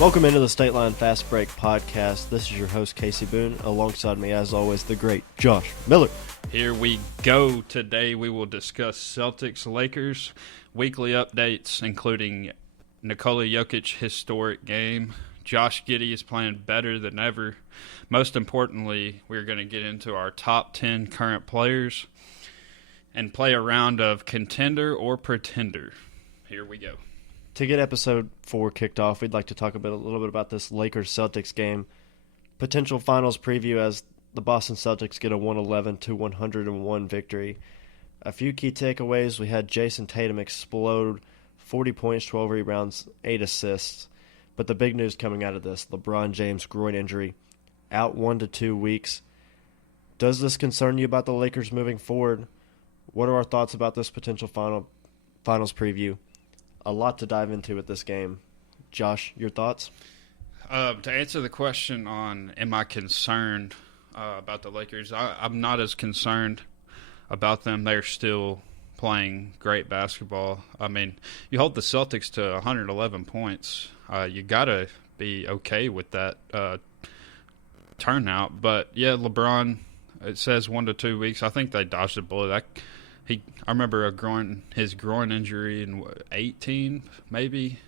Welcome into the State Line Fast Break podcast. This is your host, Casey Boone. Alongside me, as always, the great Josh Miller. Here we go. Today we will discuss Celtics, Lakers, weekly updates, including Nikola Jokic historic game. Josh Giddey is playing better than ever. Most importantly, we're going to get into our top 10 current players and play a round of contender or pretender. Here we go. To get episode 4 kicked off, we'd like to talk a little bit about this Lakers-Celtics game. Potential finals preview as the Boston Celtics get a 111-101 victory. A few key takeaways. We had Jason Tatum explode, 40 points, 12 rebounds, 8 assists. But the big news coming out of this, LeBron James groin injury, out 1 to 2 weeks. Does this concern you about the Lakers moving forward? What are our thoughts about this potential finals preview? A lot to dive into with this game. Josh, your thoughts? To answer the question on am I concerned about the Lakers, I'm not as concerned about them. They're still playing great basketball. I mean, you hold the Celtics to 111 points. You got to be okay with that turnout. But, yeah, LeBron, it says 1 to 2 weeks. I think they dodged a bullet. I remember his groin injury in 18, maybe.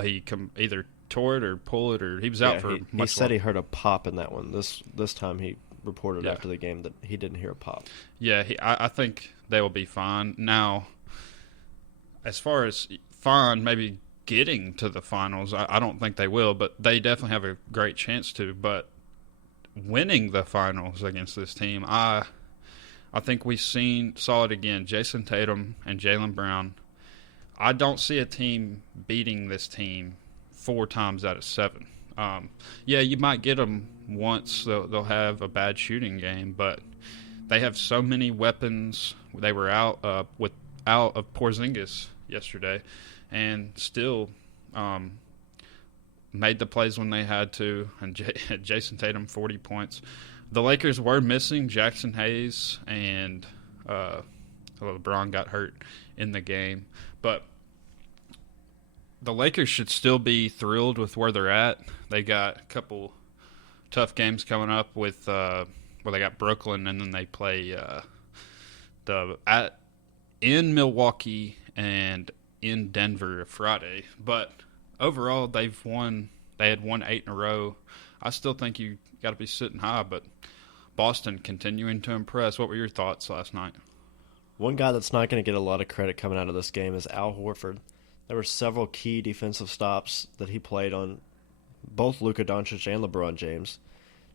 He either tore it or pull it, or he was out for much He said he heard a pop in that one. This time he reported after the game that he didn't hear a pop. Yeah, I think they will be fine. Now, as far as fine, maybe getting to the finals, I don't think they will, but they definitely have a great chance to. But winning the finals against this team, I think we saw it again. Jason Tatum and Jaylen Brown. I don't see a team beating this team 4 times out of 7. Yeah, you might get them once. They'll have a bad shooting game, but they have so many weapons. They were out of Porzingis yesterday, and still made the plays when they had to. And Jason Tatum, 40 points. The Lakers were missing Jackson Hayes, and LeBron got hurt in the game. But the Lakers should still be thrilled with where they're at. They got a couple tough games coming up with they got Brooklyn, and then they play in Milwaukee and in Denver Friday. But overall, they had won 8 in a row. I still think you got to be sitting high, but Boston continuing to impress. What were your thoughts last night? One guy that's not going to get a lot of credit coming out of this game is Al Horford. There were several key defensive stops that he played on both Luka Doncic and LeBron James.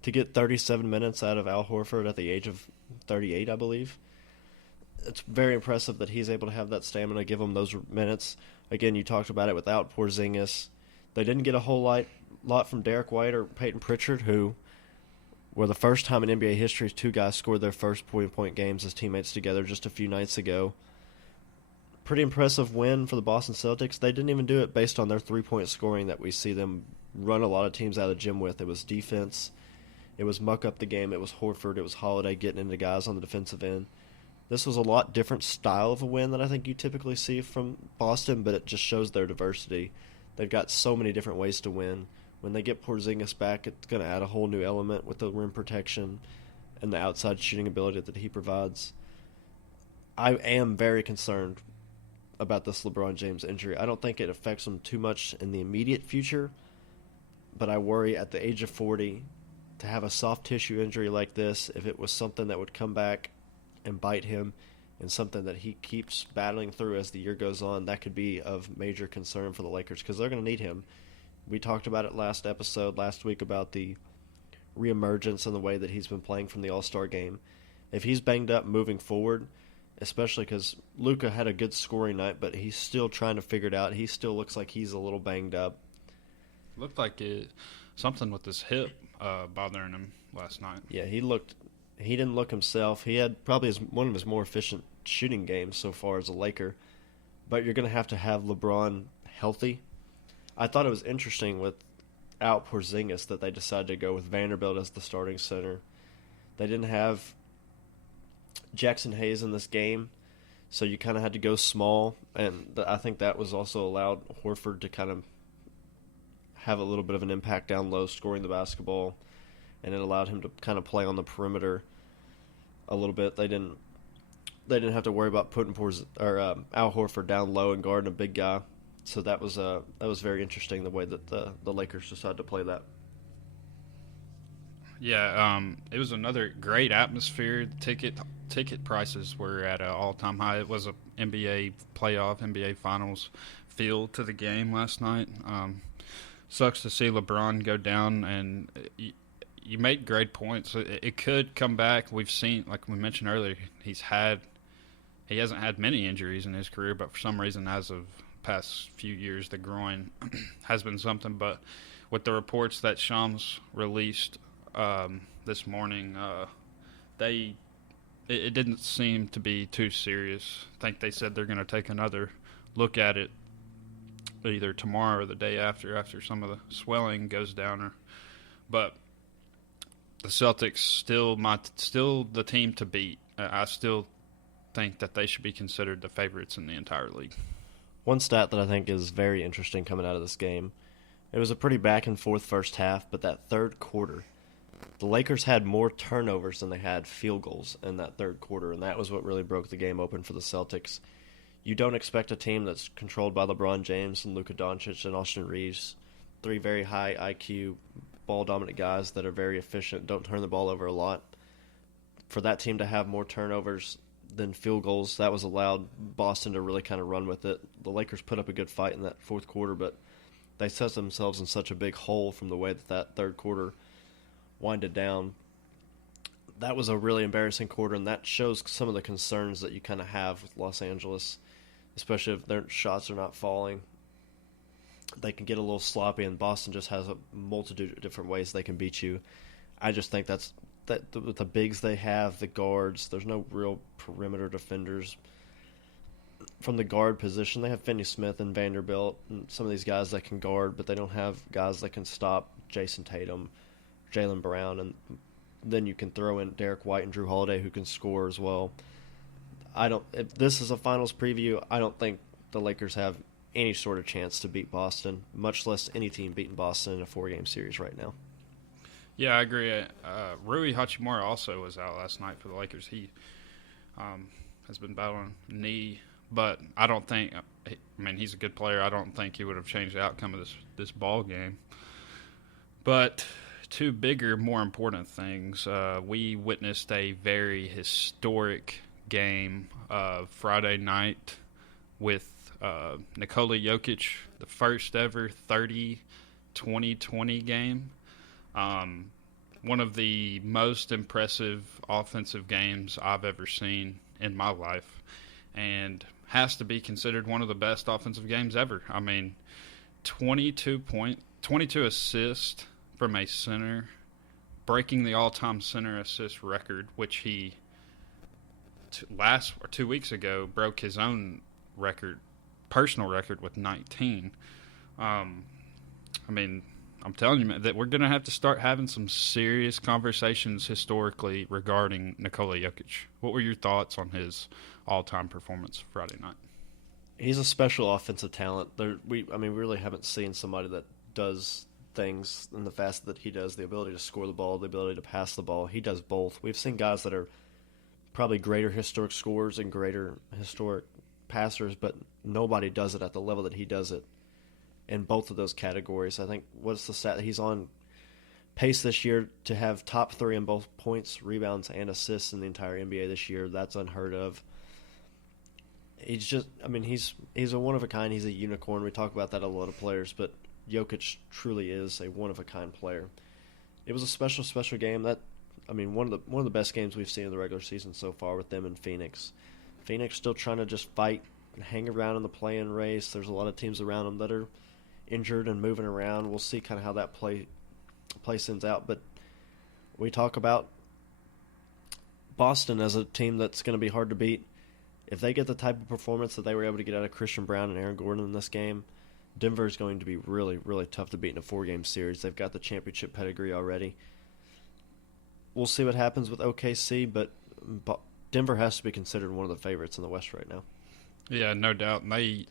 To get 37 minutes out of Al Horford at the age of 38, I believe, it's very impressive that he's able to have that stamina, give him those minutes. Again, you talked about it without Porzingis. They didn't get a whole lot from Derek White or Peyton Pritchard, who were the first time in NBA history 2 guys scored their first point games as teammates together just a few nights ago. Pretty impressive win for the Boston Celtics. They didn't even do it based on their 3-point scoring that we see them run a lot of teams out of the gym with. It was defense. It was muck up the game. It was Horford. It was Holiday getting into guys on the defensive end. This was a lot different style of a win than I think you typically see from Boston, but it just shows their diversity. They've got so many different ways to win. When they get Porzingis back, it's going to add a whole new element with the rim protection and the outside shooting ability that he provides. I am very concerned about this LeBron James injury. I don't think it affects him too much in the immediate future, but I worry at the age of 40 to have a soft tissue injury like this, if it was something that would come back and bite him and something that he keeps battling through as the year goes on, that could be of major concern for the Lakers because they're going to need him. We talked about it last week, about the reemergence and the way that he's been playing from the All-Star game. If he's banged up moving forward, especially because Luka had a good scoring night, but he's still trying to figure it out. He still looks like he's a little banged up. Looked like something with his hip bothering him last night. Yeah, he didn't look himself. He had probably one of his more efficient shooting games so far as a Laker, but you're going to have LeBron healthy. I thought it was interesting without Porzingis that they decided to go with Vanderbilt as the starting center. They didn't have Jackson Hayes in this game, so you kind of had to go small, and I think that was also allowed Horford to kind of have a little bit of an impact down low, scoring the basketball, and it allowed him to kind of play on the perimeter a little bit. They didn't have to worry about putting Al Horford down low and guarding a big guy. So that was very interesting the way that the Lakers decided to play that. Yeah, it was another great atmosphere. Ticket prices were at an all-time high. It was a NBA Finals feel to the game last night. Sucks to see LeBron go down, and you made great points. It could come back. We've seen, like we mentioned earlier, he hasn't had many injuries in his career, but for some reason, as of past few years, the groin has been something. But with the reports that Shams released this morning, it didn't seem to be too serious. I think they said they're going to take another look at it either tomorrow or the day after some of the swelling goes down. But the Celtics still the team to beat. I still think that they should be considered the favorites in the entire league. One stat that I think is very interesting coming out of this game, it was a pretty back and forth first half, but that third quarter, the Lakers had more turnovers than they had field goals in that third quarter, and that was what really broke the game open for the Celtics. You don't expect a team that's controlled by LeBron James and Luka Doncic and Austin Reeves, three very high IQ, ball-dominant guys that are very efficient, don't turn the ball over a lot. For that team to have more turnovers than field goals, that was allowed Boston to really kind of run with it. The Lakers put up a good fight in that fourth quarter, but they set themselves in such a big hole from the way that third quarter winded down. That was a really embarrassing quarter, and that shows some of the concerns that you kind of have with Los Angeles, especially if their shots are not falling. They can get a little sloppy, and Boston just has a multitude of different ways they can beat you. I just think that with the bigs they have, the guards, there's no real perimeter defenders. From the guard position, they have Finney-Smith and Vanderbilt and some of these guys that can guard, but they don't have guys that can stop Jason Tatum, Jaylen Brown, and then you can throw in Derek White and Drew Holiday who can score as well. If this is a finals preview, I don't think the Lakers have any sort of chance to beat Boston, much less any team beating Boston in a 4-game series right now. Yeah, I agree. Rui Hachimura also was out last night for the Lakers. He has been battling a knee, but I don't think – I mean, he's a good player. I don't think he would have changed the outcome of this ball game. But two bigger, more important things. We witnessed a very historic game Friday night with Nikola Jokic, the first ever 30-20-20 game. One of the most impressive offensive games I've ever seen in my life, and has to be considered one of the best offensive games ever. I mean, 22 assists from a center, breaking the all-time center assist record, which he 2 weeks ago broke his own personal record with 19. I mean, I'm telling you, man, that we're going to have to start having some serious conversations historically regarding Nikola Jokic. What were your thoughts on his all-time performance Friday night? He's a special offensive talent. We really haven't seen somebody that does things in the facet that he does, the ability to score the ball, the ability to pass the ball. He does both. We've seen guys that are probably greater historic scorers and greater historic passers, but nobody does it at the level that he does it in both of those categories. I think, what's the stat? He's on pace this year to have top 3 in both points, rebounds, and assists in the entire NBA this year. That's unheard of. He's just, he's a one-of-a-kind. He's a unicorn. We talk about that a lot of players, but Jokic truly is a one-of-a-kind player. It was a special, special game. One of the best games we've seen in the regular season so far with them in Phoenix. Phoenix still trying to just fight and hang around in the play-in race. There's a lot of teams around them that are injured and moving around. We'll see kind of how that play sends out. But we talk about Boston as a team that's going to be hard to beat. If they get the type of performance that they were able to get out of Christian Brown and Aaron Gordon in this game, Denver is going to be really, really tough to beat in a 4-game series. They've got the championship pedigree already. We'll see what happens with OKC, but Denver has to be considered one of the favorites in the West right now. Yeah, no doubt. And they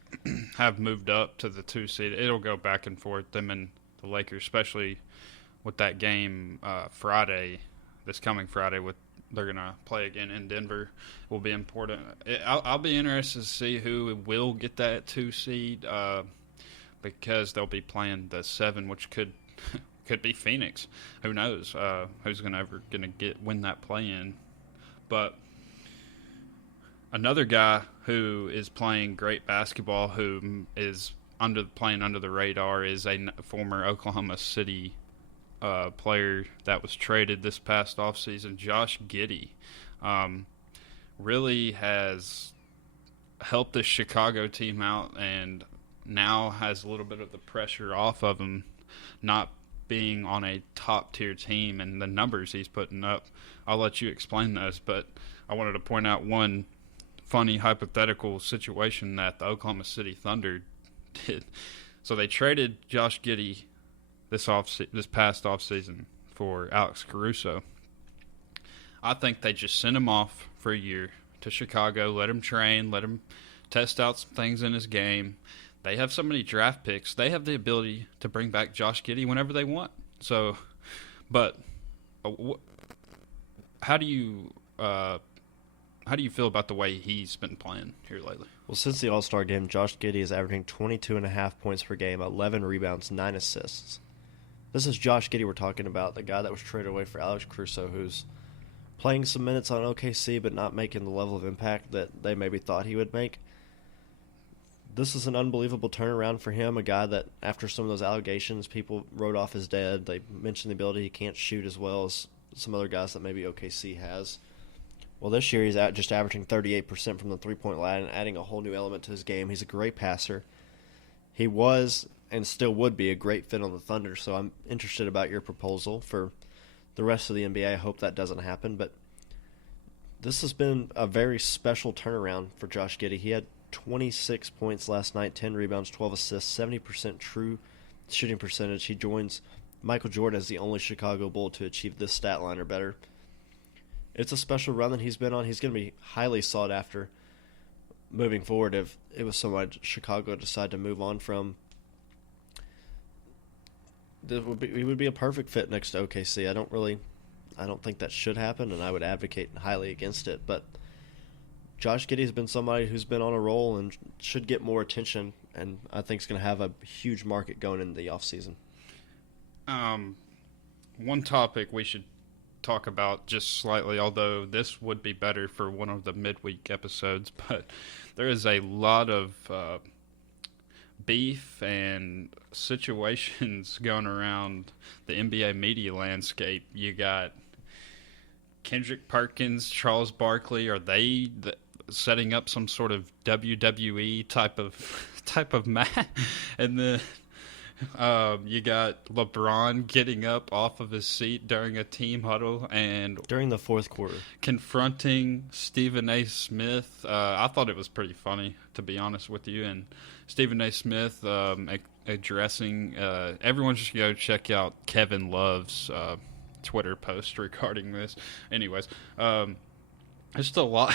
have moved up to the 2 seed. It'll go back and forth, them and the Lakers, especially with that game Friday, this coming Friday. They're gonna play again in Denver, will be important. I'll be interested to see who will get that 2 seed because they'll be playing the 7, which could be Phoenix. Who knows? Who's gonna win that play-in? But another guy who is playing great basketball, who is playing under the radar, is a former Oklahoma City player that was traded this past offseason, Josh Giddey. Really has helped the Chicago team out and now has a little bit of the pressure off of him not being on a top-tier team and the numbers he's putting up. I'll let you explain those, but I wanted to point out one funny hypothetical situation that the Oklahoma City Thunder did. So they traded Josh Giddey this past offseason for Alex Caruso. I think they just sent him off for a year to Chicago, let him train, let him test out some things in his game. They have so many draft picks. They have the ability to bring back Josh Giddey whenever they want. So, but how do you feel about the way he's been playing here lately? Well, since the All-Star game, Josh Giddey is averaging 22.5 points per game, 11 rebounds, 9 assists. This is Josh Giddey we're talking about, the guy that was traded away for Alex Caruso, who's playing some minutes on OKC but not making the level of impact that they maybe thought he would make. This is an unbelievable turnaround for him, a guy that after some of those allegations, people wrote off as dead. They mentioned the ability he can't shoot as well as some other guys that maybe OKC has. Well, this year he's just averaging 38% from the three-point line and adding a whole new element to his game. He's a great passer. He was and still would be a great fit on the Thunder, so I'm interested about your proposal for the rest of the NBA. I hope that doesn't happen, but this has been a very special turnaround for Josh Giddey. He had 26 points last night, 10 rebounds, 12 assists, 70% true shooting percentage. He joins Michael Jordan as the only Chicago Bull to achieve this stat line or better. It's a special run that he's been on. He's going to be highly sought after moving forward if it was someone Chicago decided to move on from. He would be a perfect fit next to OKC. I don't think that should happen, and I would advocate highly against it. But Josh Giddey has been somebody who's been on a roll and should get more attention, and I think is going to have a huge market going into the offseason. One topic we should talk about just slightly, although this would be better for one of the midweek episodes, but there is a lot of beef and situations going around the NBA media landscape. You got Kendrick Perkins, Charles Barkley. Are they setting up some sort of WWE type of match? And then you got LeBron getting up off of his seat during a team huddle and during the fourth quarter confronting Stephen A. Smith. I thought it was pretty funny, to be honest with you. And Stephen A. Smith addressing everyone should go check out Kevin Love's Twitter post regarding this. Anyways, there's just a lot.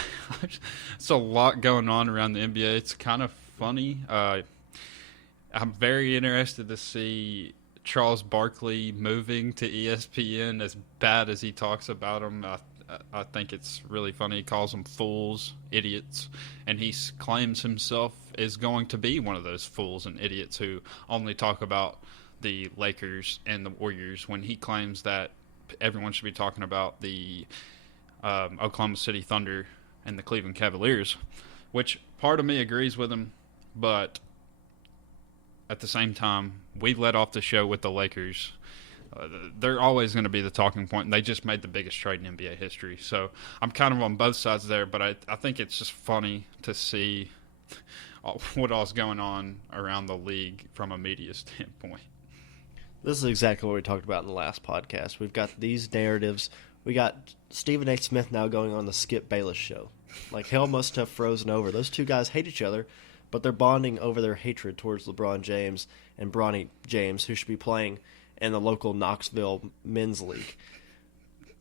It's a lot going on around the NBA. It's kind of funny. I'm very interested to see Charles Barkley moving to ESPN. As bad as he talks about them, I think it's really funny. He calls them fools, idiots, and he claims himself is going to be one of those fools and idiots who only talk about the Lakers and the Warriors, when he claims that everyone should be talking about the Oklahoma City Thunder and the Cleveland Cavaliers, which part of me agrees with him, but at the same time, we let off the show with the Lakers. They're always going to be the talking point, and they just made the biggest trade in NBA history. So I'm kind of on both sides there, but I think it's just funny to see what all's going on around the league from a media standpoint. This is exactly what we talked about in the last podcast. We've got these narratives. We got Stephen A. Smith now going on the Skip Bayless show. Like, hell must have frozen over. Those two guys hate each other, but they're bonding over their hatred towards LeBron James and Bronny James, who should be playing in the local Knoxville men's league.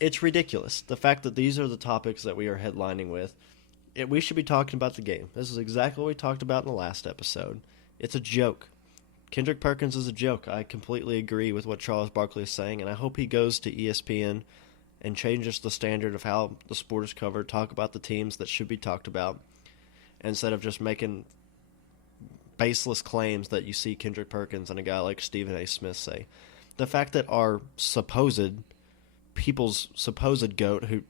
It's ridiculous. The fact that these are the topics that we are headlining with, we should be talking about the game. This is exactly what we talked about in the last episode. It's a joke. Kendrick Perkins is a joke. I completely agree with what Charles Barkley is saying, and I hope he goes to ESPN and changes the standard of how the sport is covered, talk about the teams that should be talked about, instead of just making baseless claims that you see Kendrick Perkins and a guy like Stephen A. Smith say. The fact that our people's supposed GOAT, who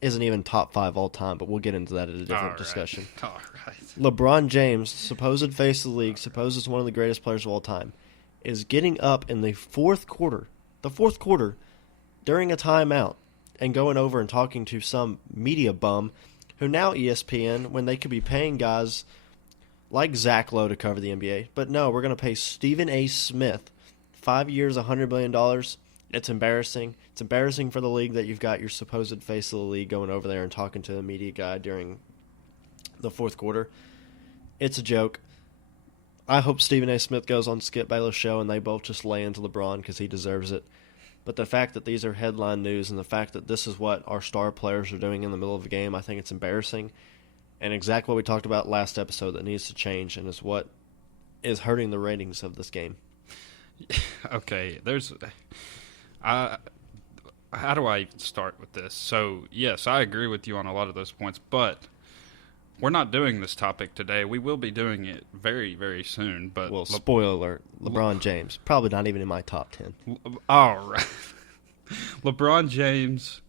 isn't even top 5 all time, but we'll get into that in a different discussion. All right. LeBron James, supposed face of the league, supposed as one of the greatest players of all time, is getting up in the fourth quarter, during a timeout, and going over and talking to some media bum who now ESPN, when they could be paying guys like Zach Lowe to cover the NBA. But no, we're going to pay Stephen A. Smith 5 years, $100 million. It's embarrassing. It's embarrassing for the league that you've got your supposed face of the league going over there and talking to the media guy during the fourth quarter. It's a joke. I hope Stephen A. Smith goes on Skip Bayless' show and they both just lay into LeBron because he deserves it. But the fact that these are headline news and the fact that this is what our star players are doing in the middle of a game, I think it's embarrassing. And exactly what we talked about last episode that needs to change and is what is hurting the ratings of this game. Okay, how do I start with this? So, yes, I agree with you on a lot of those points, but we're not doing this topic today. We will be doing it very, very soon. But well, spoiler alert, LeBron James, probably not even in my top 10. All right. LeBron James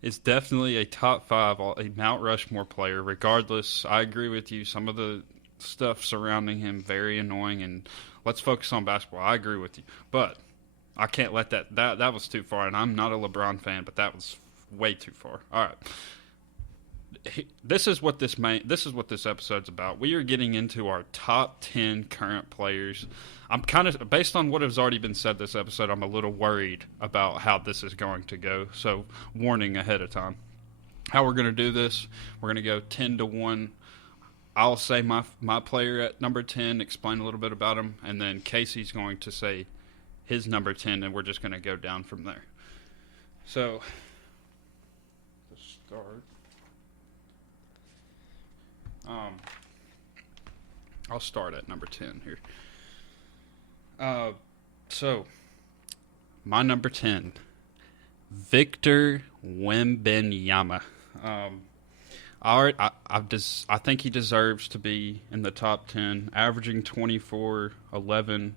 is definitely a top 5, a Mount Rushmore player, regardless. I agree with you. Some of the stuff surrounding him, very annoying, and let's focus on basketball. I agree with you. But I can't let that was too far, and I'm not a LeBron fan, but that was way too far. All right. This is what this episode's about. We are getting into our top 10 current players. I'm kind of, based on what has already been said this episode, I'm a little worried about how this is going to go. So, warning ahead of time. How we're going to do this, we're going to go 10-1. I'll say my player at number 10, explain a little bit about him, and then Kasey's going to say his number 10, and we're just going to go down from there. So, to start, I'll start at number 10 here. So, my number 10, Victor Wembanyama. I think he deserves to be in the top 10, averaging 24, 11,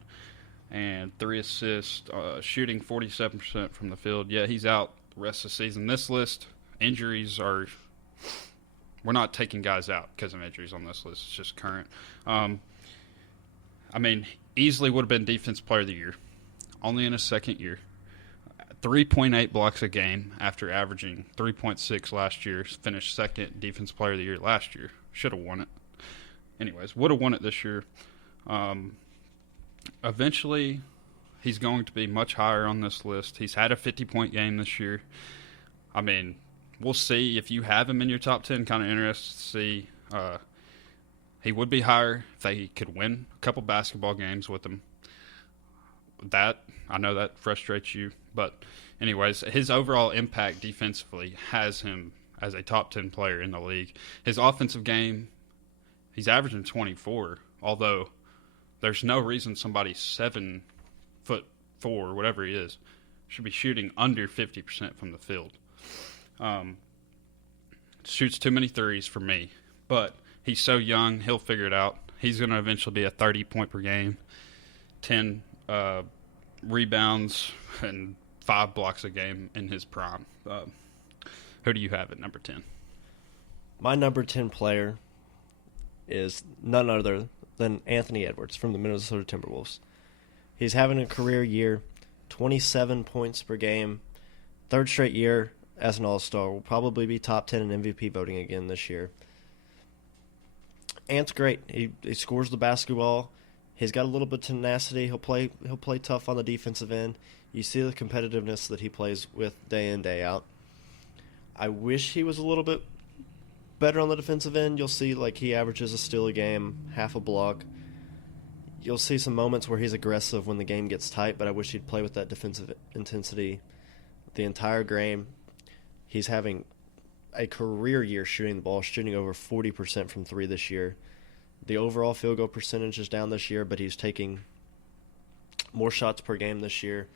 and 3 assists, shooting 47% from the field. Yeah, he's out the rest of the season. This list, injuries are... We're not taking guys out because of injuries on this list. It's just current. Easily would have been Defensive Player of the Year. Only in his second year. 3.8 blocks a game after averaging 3.6 last year. Finished second Defensive Player of the Year last year. Should have won it. Anyways, would have won it this year. Eventually, he's going to be much higher on this list. He's had a 50-point game this year. We'll see if you have him in your top 10. Kind of interested to see. He would be higher if they could win a couple basketball games with him. I know that frustrates you. But anyways, his overall impact defensively has him as a top 10 player in the league. His offensive game, he's averaging 24, although there's no reason somebody 7'4", whatever he is, should be shooting under 50% from the field. Shoots too many threes for me, but he's so young, he'll figure it out. He's going to eventually be a 30-point per game, 10 rebounds, and 5 blocks a game in his prime. Who do you have at number 10? My number 10 player is none other than Anthony Edwards from the Minnesota Timberwolves. He's having a career year, 27 points per game, third straight year as an All-Star. Will probably be top 10 in MVP voting again this year. Ant's great. He scores the basketball. He's got a little bit of tenacity. He'll play tough on the defensive end. You see the competitiveness that he plays with day in, day out. I wish he was a little bit better on the defensive end. You'll see he averages a steal a game, half a block. You'll see some moments where he's aggressive when the game gets tight, but I wish he'd play with that defensive intensity the entire game. He's having a career year shooting the ball, shooting over 40% from 3 this year. The overall field goal percentage is down this year, but he's taking more shots per game this year.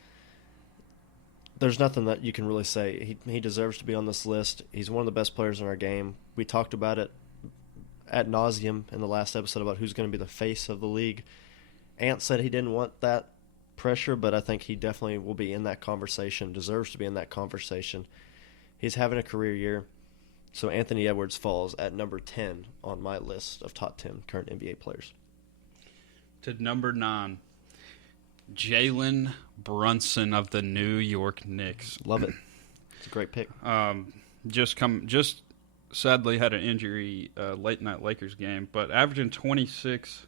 There's nothing that you can really say. He deserves to be on this list. He's one of the best players in our game. We talked about it ad nauseum in the last episode about who's going to be the face of the league. Ant said he didn't want that pressure, but I think he definitely will be in that conversation, deserves to be in that conversation. He's having a career year. So Anthony Edwards falls at number 10 on my list of top 10 current NBA players. To number 9, Jalen Brunson of the New York Knicks. Love it. It's a great pick. Just sadly had an injury late night Lakers game, but averaging 26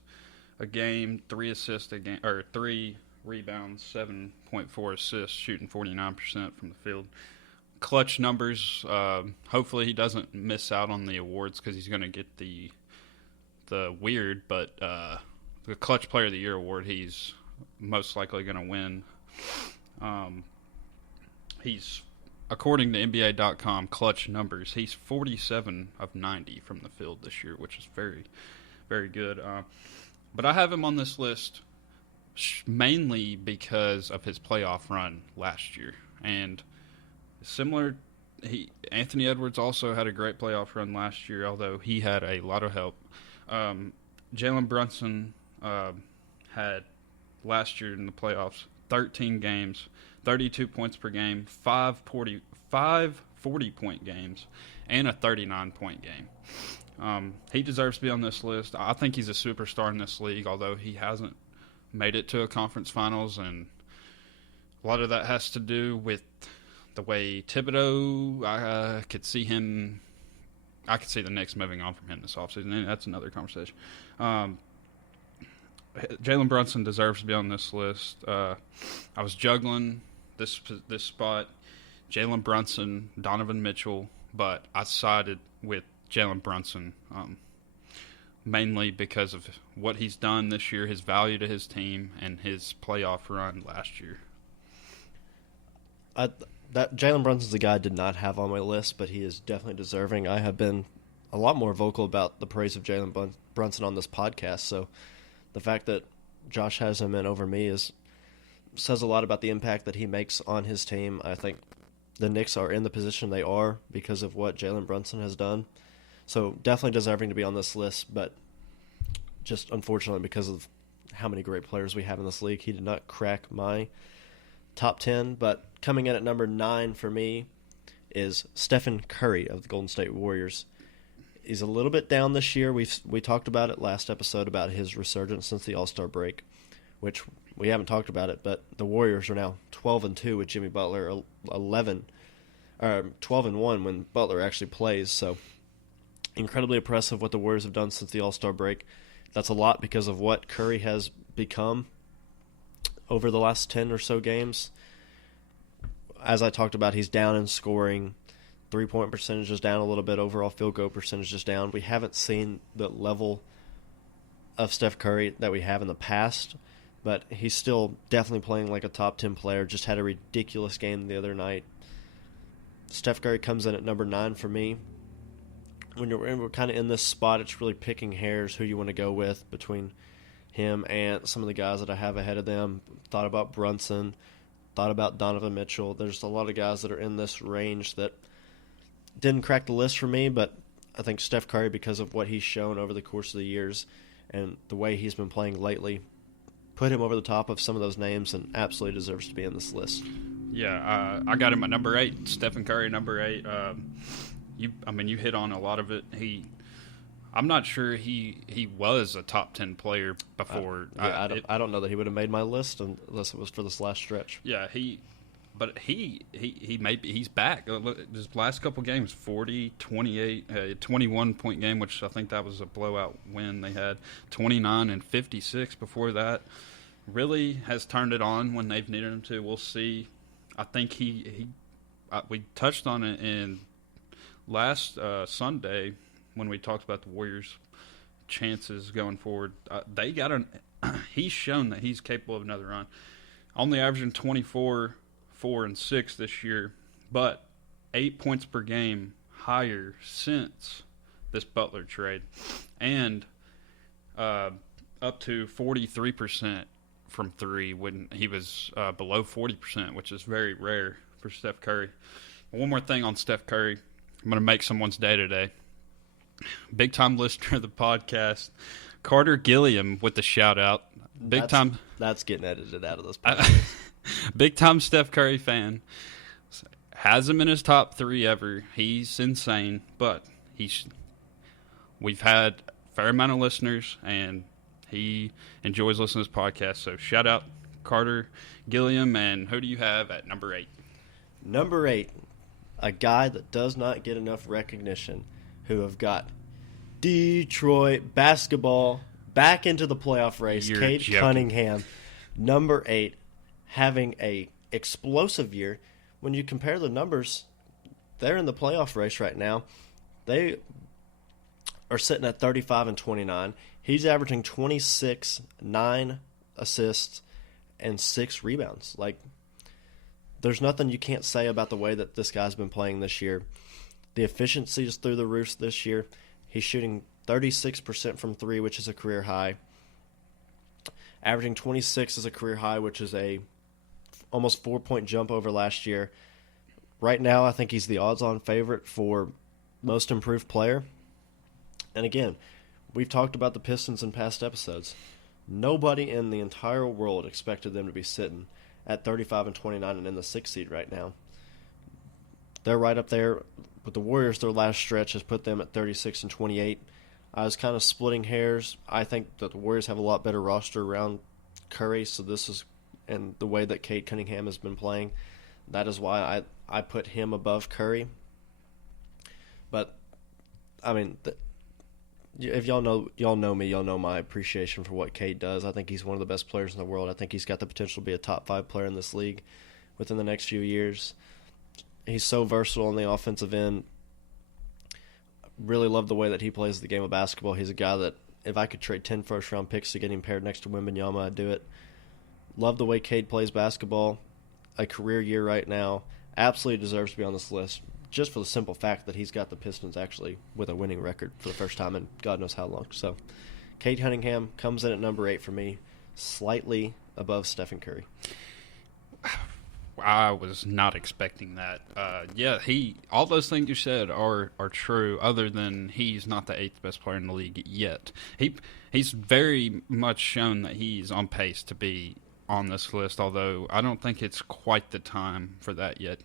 a game, 3 assists a game, or 3 rebounds, 7.4 assists, shooting 49% from the field. Clutch numbers. Hopefully he doesn't miss out on the awards because he's going to get the weird, but the Clutch Player of the Year award he's most likely going to win. He's, according to NBA.com, clutch numbers, he's 47 of 90 from the field this year, which is very, very good. But I have him on this list mainly because of his playoff run last year. And Anthony Edwards also had a great playoff run last year, although he had a lot of help. Jalen Brunson had last year in the playoffs 13 games, 32 points per game, 5 40-point games, and a 39-point game. He deserves to be on this list. I think he's a superstar in this league, although he hasn't made it to a conference finals, and a lot of that has to do with the way Thibodeau, I could see the Knicks moving on from him this offseason, and that's another conversation. Jalen Brunson deserves to be on this list. I was juggling this spot, Jalen Brunson, Donovan Mitchell, but I sided with Jalen Brunson mainly because of what he's done this year, his value to his team, and his playoff run last year. That Jalen Brunson's a guy I did not have on my list, but he is definitely deserving. I have been a lot more vocal about the praise of Jalen Brunson on this podcast, so the fact that Josh has him in over me says a lot about the impact that he makes on his team. I think the Knicks are in the position they are because of what Jalen Brunson has done. So definitely deserving to be on this list, but just unfortunately because of how many great players we have in this league, he did not crack my top 10. But coming in at number 9 for me is Stephen Curry of the Golden State Warriors. He's a little bit down this year. We talked about it last episode about his resurgence since the All-Star break, which we haven't talked about it, but the Warriors are now 12-2 with Jimmy Butler, 12-1 when Butler actually plays. So incredibly impressive what the Warriors have done since the All-Star break. That's a lot because of what Curry has become over the last 10 or so games. As I talked about, he's down in scoring. 3-point percentage is down a little bit. Overall field goal percentage is down. We haven't seen the level of Steph Curry that we have in the past, but he's still definitely playing like a top 10 player. Just had a ridiculous game the other night. Steph Curry comes in at number 9 for me. When we're kind of in this spot, it's really picking hairs who you want to go with between him and some of the guys that I have ahead of them. Thought about Brunson, thought about Donovan Mitchell. There's a lot of guys that are in this range that didn't crack the list for me, but I think Steph Curry, because of what he's shown over the course of the years and the way he's been playing lately, put him over the top of some of those names and absolutely deserves to be in this list. Yeah, I got him at number 8. Stephen Curry, number 8. You hit on a lot of it. I'm not sure he was a top 10 player before. I don't know that he would have made my list unless it was for this last stretch. Yeah, he's back. His last couple games, 40, 28, 21-point game, which I think that was a blowout win they had. 29 and 56 before that. Really has turned it on when they've needed him to. We'll see. I think we touched on it in last Sunday when we talked about the Warriors' chances going forward. He's shown that he's capable of another run. Only averaging 24, 4, and 6 this year, but 8 points per game higher since this Butler trade, and up to 43% from three when he was below 40%, which is very rare for Steph Curry. One more thing on Steph Curry. I'm going to make someone's day today. Big time listener of the podcast, Carter Gilliam with the shout out. That's getting edited out of this podcast. Big time Steph Curry fan. Has him in his top three ever. He's insane, but we've had a fair amount of listeners, and he enjoys listening to this podcast. So shout out Carter Gilliam. And who do you have at number 8? Number 8, a guy that does not get enough recognition, who have got Detroit basketball back into the playoff race. Cade Cunningham, number 8, having a explosive year. When you compare the numbers, they're in the playoff race right now. They are sitting at 35 and 29. He's averaging 26, 9 assists, and 6 rebounds. Like, there's nothing you can't say about the way that this guy's been playing this year. The efficiency is through the roof this year. He's shooting 36% from 3, which is a career high. Averaging 26 is a career high, which is a almost 4-point jump over last year. Right now, I think he's the odds-on favorite for most improved player. And again, we've talked about the Pistons in past episodes. Nobody in the entire world expected them to be sitting at 35 and 29 and in the 6th seed right now. They're right up there with the Warriors. Their last stretch has put them at 36 and 28. I was kind of splitting hairs. I think that the Warriors have a lot better roster around Curry, so this is, and the way that Cade Cunningham has been playing, that is why I put him above Curry. But I mean, if y'all know me, y'all know my appreciation for what Cade does. I think he's one of the best players in the world. I think he's got the potential to be a top 5 player in this league within the next few years. He's so versatile on the offensive end. Really love the way that he plays the game of basketball. He's a guy that if I could trade 10 first-round picks to get him paired next to Wembanyama, I'd do it. Love the way Cade plays basketball. A career year right now. Absolutely deserves to be on this list, just for the simple fact that he's got the Pistons actually with a winning record for the first time in God knows how long. So, Cade Cunningham comes in at number 8 for me, slightly above Stephen Curry. I was not expecting that. Yeah, all those things you said are true, other than he's not the 8th best player in the league yet. He's very much shown that he's on pace to be on this list, although I don't think it's quite the time for that yet.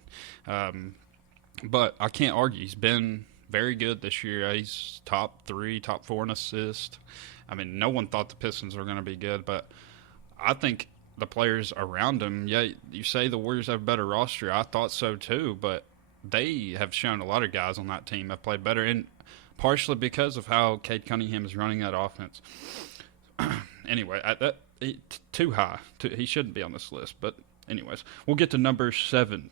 But I can't argue. He's been very good this year. He's top 3, top 4 in assists. I mean, no one thought the Pistons were going to be good, but I think the players around him, yeah, you say the Warriors have a better roster. I thought so too, but they have shown a lot of guys on that team have played better, and partially because of how Cade Cunningham is running that offense. Anyway, too high. He shouldn't be on this list, but anyways, we'll get to number 7.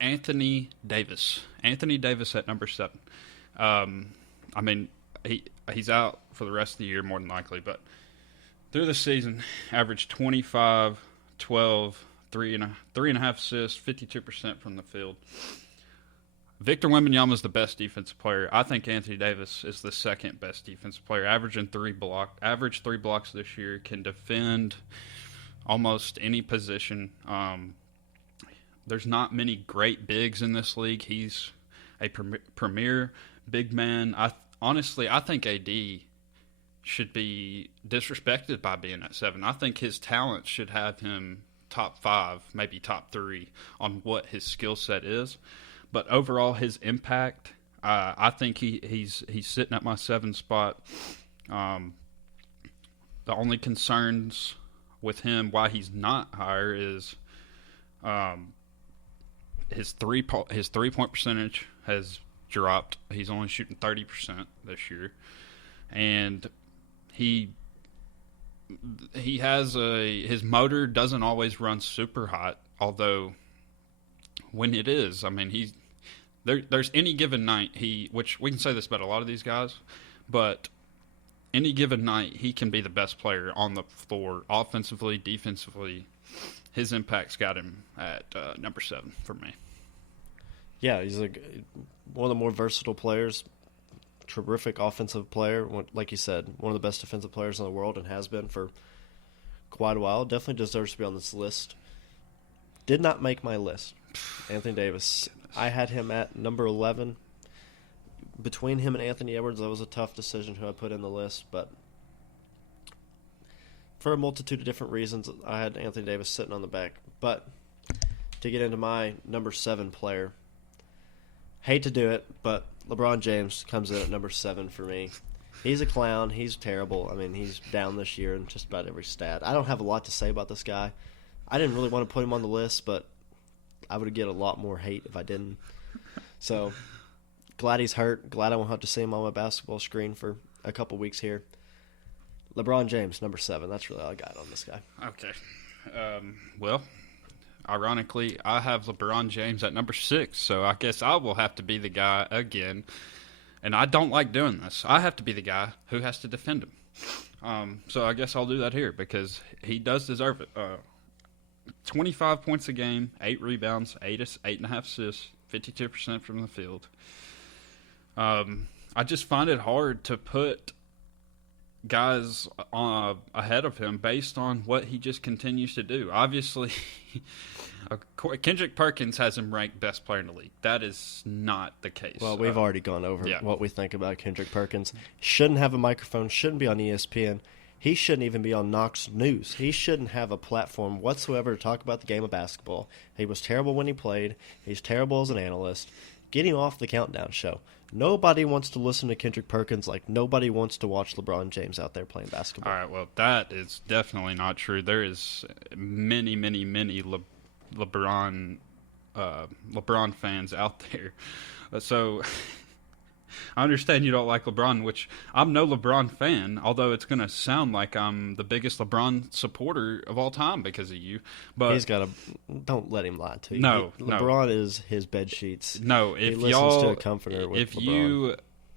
Anthony Davis. Anthony Davis at number 7. I mean, he's out for the rest of the year more than likely, but through the season, averaged 25, 12, 3.5 assists, 52% from the field. Victor Wembanyama is the best defensive player. I think Anthony Davis is the second best defensive player, averaged 3 blocks this year, can defend almost any position. There's not many great bigs in this league. He's a premier big man. I think AD should be disrespected by being at 7. I think his talent should have him top 5, maybe top 3 on what his skill set is. But overall, his impact, I think he's sitting at my 7 spot. The only concerns with him, why he's not higher, is his 3-point percentage has dropped. He's only shooting 30% this year, and he has his motor doesn't always run super hot. Although when it is, I mean, there's any given night which we can say this about a lot of these guys, but any given night he can be the best player on the floor, offensively, defensively. His impact's got him at number 7 for me. Yeah, he's one of the more versatile players. Terrific offensive player. Like you said, one of the best defensive players in the world, and has been for quite a while. Definitely deserves to be on this list. Did not make my list. Anthony Davis. I had him at number 11. Between him and Anthony Edwards, that was a tough decision who I put in the list, but for a multitude of different reasons, I had Anthony Davis sitting on the back. But to get into my number 7 player, hate to do it, but LeBron James comes in at number 7 for me. He's a clown. He's terrible. I mean, he's down this year in just about every stat. I don't have a lot to say about this guy. I didn't really want to put him on the list, but I would get a lot more hate if I didn't. So glad he's hurt. Glad I won't have to see him on my basketball screen for a couple weeks here. LeBron James, number 7. That's really all I got on this guy. Okay. Well, ironically, I have LeBron James at number 6, so I guess I will have to be the guy again. And I don't like doing this. I have to be the guy who has to defend him. So I guess I'll do that here because he does deserve it. 25 points a game, 8 rebounds, 8.5 assists, 52% from the field. I just find it hard to put guys ahead of him based on what he just continues to do. Obviously, Kendrick Perkins has him ranked best player in the league. That is not the case. Well, we've already gone over what we think about Kendrick Perkins. Shouldn't have a microphone, shouldn't be on ESPN. He shouldn't even be on Knox News. He shouldn't have a platform whatsoever to talk about the game of basketball. He was terrible when he played. He's terrible as an analyst. Get him off the Countdown show. Nobody wants to listen to Kendrick Perkins like nobody wants to watch LeBron James out there playing basketball. All right, well, that is definitely not true. There is many LeBron fans out there. So I understand you don't like LeBron, which I'm no LeBron fan, although it's going to sound like I'm the biggest LeBron supporter of all time because of you. But he's got don't let him lie to you. No, LeBron is his bed sheets. No, if he listens to a comforter with if LeBron. You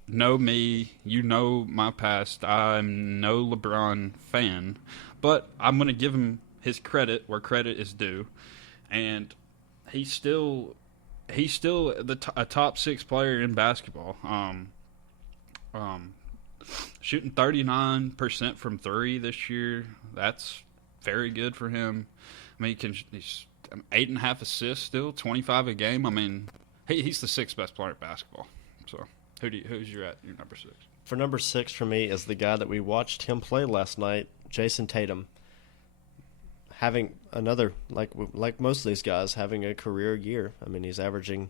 know me, you know my past. I'm no LeBron fan, but I'm going to give him his credit where credit is due, and he's still a top 6 player in basketball. Shooting 39% from 3 this year. That's very good for him. I mean, he's 8.5 assists still, 25 a game. I mean, he's the 6th best player in basketball. So, who's your number 6? For number 6 for me is the guy that we watched him play last night, Jason Tatum. Having another, like most of these guys, having a career year. I mean, he's averaging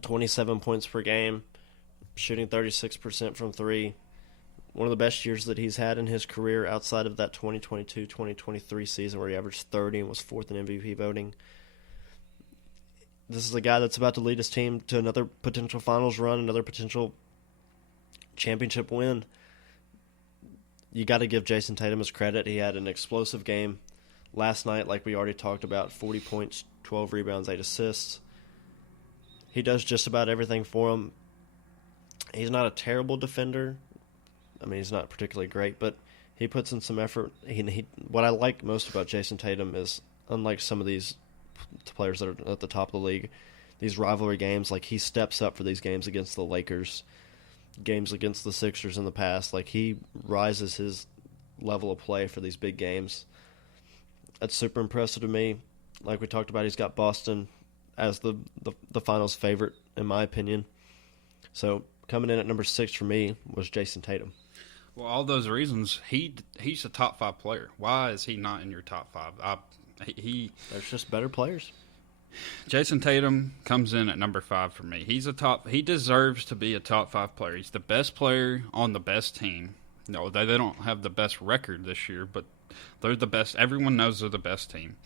27 points per game, shooting 36% from 3. One of the best years that he's had in his career outside of that 2022-2023 season where he averaged 30 and was 4th in MVP voting. This is a guy that's about to lead his team to another potential finals run, another potential championship win. You got to give Jason Tatum his credit. He had an explosive game last night, like we already talked about, 40 points, 12 rebounds, 8 assists. He does just about everything for him. He's not a terrible defender. I mean, he's not particularly great, but he puts in some effort. What I like most about Jason Tatum is, unlike some of these players that are at the top of the league, these rivalry games, like he steps up for these games against the Lakers, games against the Sixers in the past. Like, he rises his level of play for these big games. That's super impressive to me. Like we talked about, he's got Boston as the finals favorite, in my opinion. So coming in at number 6 for me was Jason Tatum. Well, all those reasons, he's a top 5 player. Why is he not in your top 5? There's just better players. Jason Tatum comes in at number 5 for me. He deserves to be a top 5 player. He's the best player on the best team. No, they don't have the best record this year, but they're the best. Everyone knows they're the best team.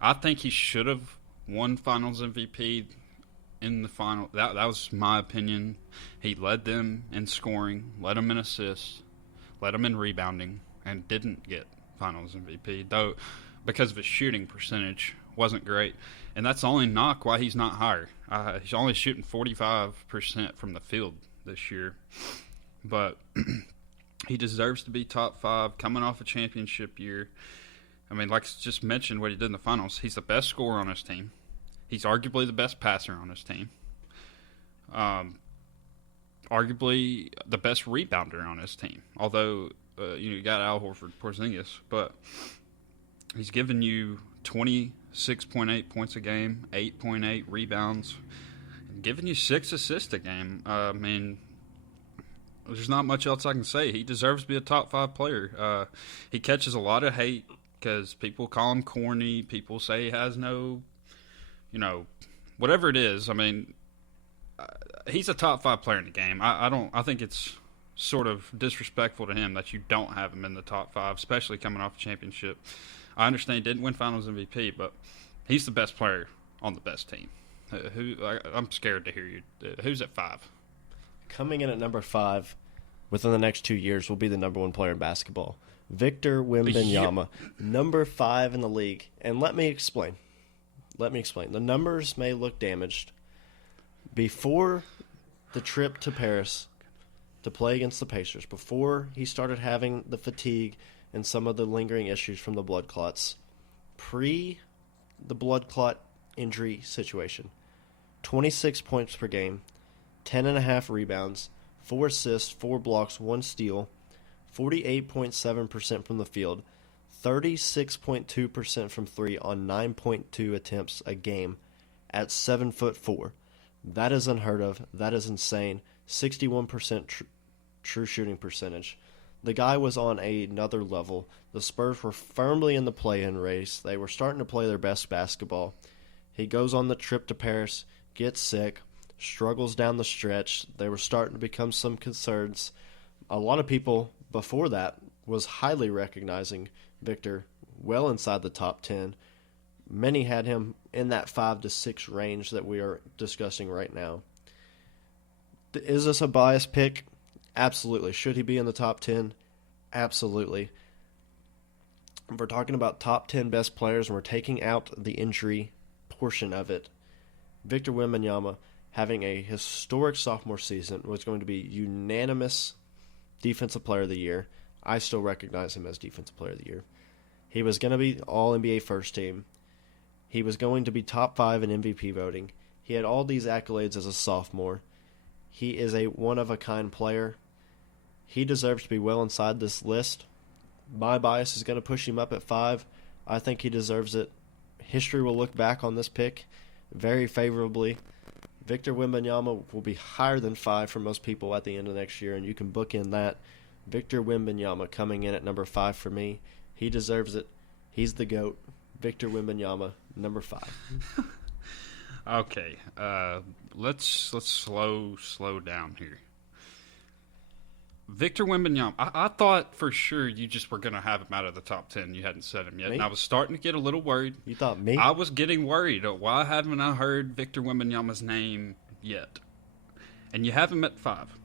I think he should have won Finals MVP in the final. That was my opinion. He led them in scoring, led them in assists, led them in rebounding, and didn't get Finals MVP, though, because of his shooting percentage wasn't great. And that's the only knock why he's not higher. He's only shooting 45% from the field this year. But he deserves to be top 5, coming off a championship year. I mean, like I just mentioned what he did in the finals, he's the best scorer on his team. He's arguably the best passer on his team. Arguably the best rebounder on his team. Although You got Al Horford, Porzingis, but he's given you 26.8 points a game, 8.8 rebounds, giving you 6 assists a game. I mean, there's not much else I can say. He deserves to be a top 5 player. He catches a lot of hate because people call him corny. People say he has no, whatever it is. I mean, he's a top 5 player in the game. I think it's sort of disrespectful to him that you don't have him in the top 5, especially coming off a championship. I understand he didn't win Finals MVP, but he's the best player on the best team. I'm scared to hear you. Who's at 5? Coming in at number 5 within the next 2 years will be the number 1 player in basketball. Victor Wembanyama, number 5 in the league. And let me explain. The numbers may look damaged. Before the trip to Paris to play against the Pacers, before he started having the fatigue and some of the lingering issues from the blood clots, pre the blood clot injury situation, 26 points per game, 10.5 rebounds, 4 assists, 4 blocks, 1 steal, 48.7% from the field, 36.2% from 3 on 9.2 attempts a game at 7'4". That is unheard of. That is insane. 61% true shooting percentage. The guy was on another level. The Spurs were firmly in the play-in race. They were starting to play their best basketball. He goes on the trip to Paris, gets sick, struggles down the stretch. There were starting to become some concerns. A lot of people before that was highly recognizing Victor well inside the top 10. Many had him in that 5 to 6 range that we are discussing right now. Is this a biased pick? Absolutely. Should he be in the top 10? Absolutely. If we're talking about top 10 best players and we're taking out the injury portion of it, Victor Wembanyama, having a historic sophomore season, was going to be unanimous Defensive Player of the Year. I still recognize him as Defensive Player of the Year. He was going to be All-NBA First Team. He was going to be top 5 in MVP voting. He had all these accolades as a sophomore. He is a one-of-a-kind player. He deserves to be well inside this list. My bias is going to push him up at 5. I think he deserves it. History will look back on this pick very favorably. Victor Wembanyama will be higher than 5 for most people at the end of next year, and you can book in that. Victor Wembanyama coming in at number 5 for me. He deserves it. He's the GOAT. Victor Wembanyama, number 5. Okay, let's slow down here. Victor Wembanyama, I thought for sure you just were going to have him out of the top 10. You hadn't said him yet, and I was starting to get a little worried. You thought me? I was getting worried. Why haven't I heard Victor Wembanyama's name yet? And you have him at 5.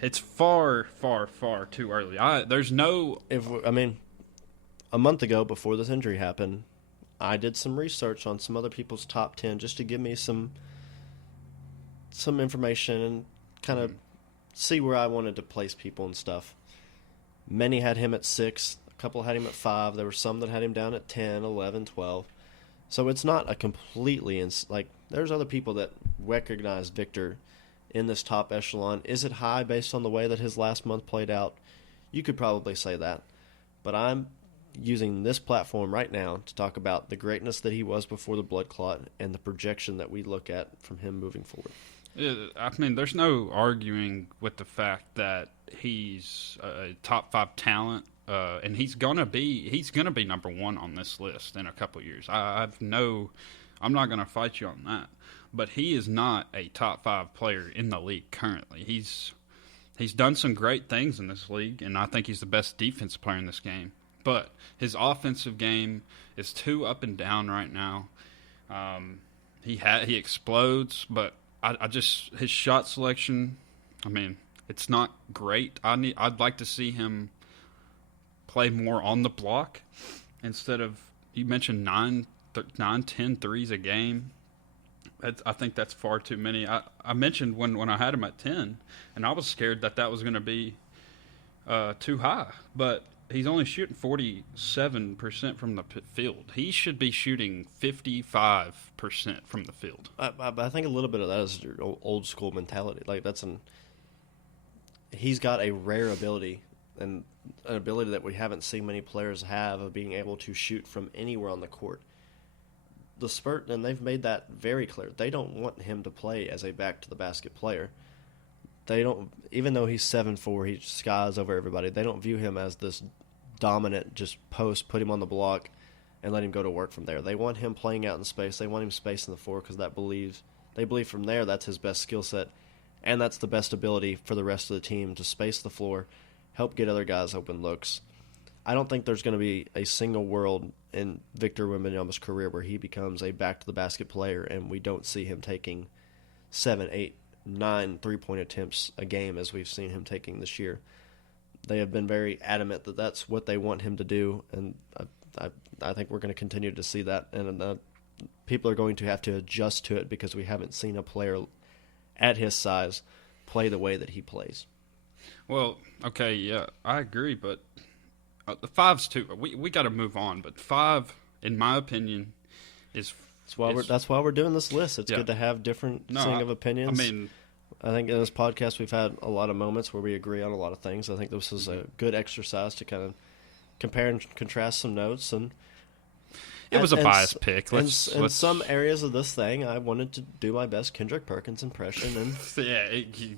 It's far, far, far too early. A month ago, before this injury happened, I did some research on some other people's top 10 just to give me some information and kind of see where I wanted to place people and stuff. Many had him at 6. A couple had him at 5. There were some that had him down at 10, 11, 12. So it's not a completely there's other people that recognize Victor in this top echelon. Is it high based on the way that his last month played out? You could probably say that. But I'm using this platform right now to talk about the greatness that he was before the blood clot and the projection that we look at from him moving forward. I mean, there's no arguing with the fact that he's a top 5 talent, and he's gonna be number 1 on this list in a couple of years. I'm not gonna fight you on that, but he is not a top 5 player in the league currently. He's done some great things in this league, and I think he's the best defensive player in this game. But his offensive game is too up and down right now. He explodes, but his shot selection, I mean, it's not great. I'd like to see him play more on the block instead of, you mentioned 10 threes a game. I think that's far too many. I mentioned when I had him at 10, and I was scared that was going to be too high, but he's only shooting 47% from the field. He should be shooting 55% from the field. I think a little bit of that is your old school mentality. He's got a rare ability and an ability that we haven't seen many players have of being able to shoot from anywhere on the court. The Spurs, and they've made that very clear. They don't want him to play as a back to the basket player. They don't, even though he's 7'4", he skies over everybody. They don't view him as this dominant, just post, put him on the block, and let him go to work from there. They want him playing out in space. They want him spacing the floor because they believe from there that's his best skill set, and that's the best ability for the rest of the team to space the floor, help get other guys open looks. I don't think there's going to be a single world in Victor Wembanyama's career where he becomes a back-to-the-basket player and we don't see him taking 7, 8, 9 three-point attempts a game as we've seen him taking this year. They have been very adamant that that's what they want him to do, and I think we're going to continue to see that. And people are going to have to adjust to it because we haven't seen a player at his size play the way that he plays. Well, okay, yeah, I agree, but the 5's too. We got to move on, but 5, in my opinion, is that's why we're doing this list. It's good to have different of opinions. I mean, I think in this podcast we've had a lot of moments where we agree on a lot of things. I think this is a good exercise to kind of compare and contrast some notes. And it was a biased pick. In some areas of this thing, I wanted to do my best Kendrick Perkins impression and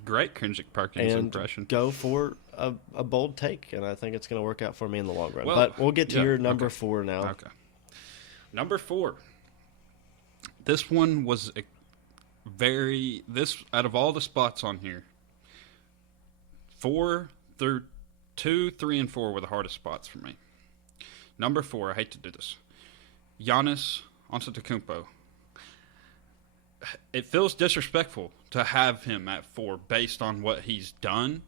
great Kendrick Perkins impression. Go for a bold take, and I think it's going to work out for me in the long run. But we'll get to your number 4 now. Okay, number 4. This one was out of all the spots on here, 4 through 2, 3, and 4 were the hardest spots for me. Number 4, I hate to do this, Giannis Antetokounmpo. It feels disrespectful to have him at 4 based on what he's done,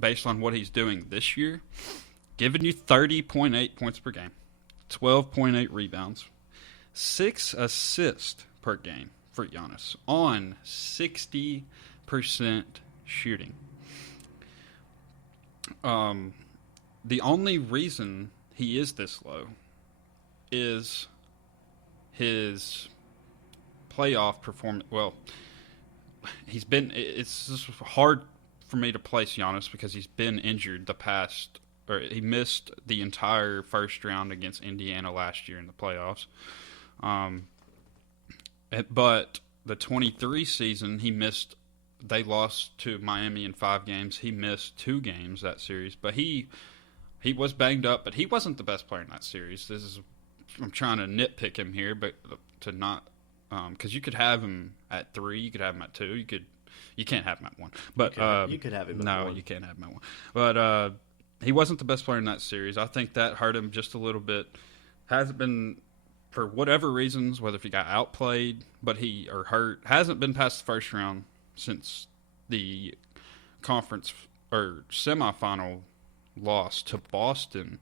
based on what he's doing this year, giving you 30.8 points per game, 12.8 rebounds, 6 assists per game for Giannis on 60% shooting. The only reason he is this low is his playoff performance. Well, it's just hard for me to place Giannis because he's been injured he missed the entire first round against Indiana last year in the playoffs. But the 23 season, they lost to Miami in 5 games. He missed 2 games that series, but he was banged up, but he wasn't the best player in that series. I'm trying to nitpick him here, but to not, because you could have him at 3, you could have him at 2, you can't have him at 1. But you could have him at 1. No, you can't have him at 1. But he wasn't the best player in that series. I think that hurt him just a little bit. Hasn't been, for whatever reasons, whether if he got outplayed, or hurt, hasn't been past the first round since the conference or semifinal loss to Boston,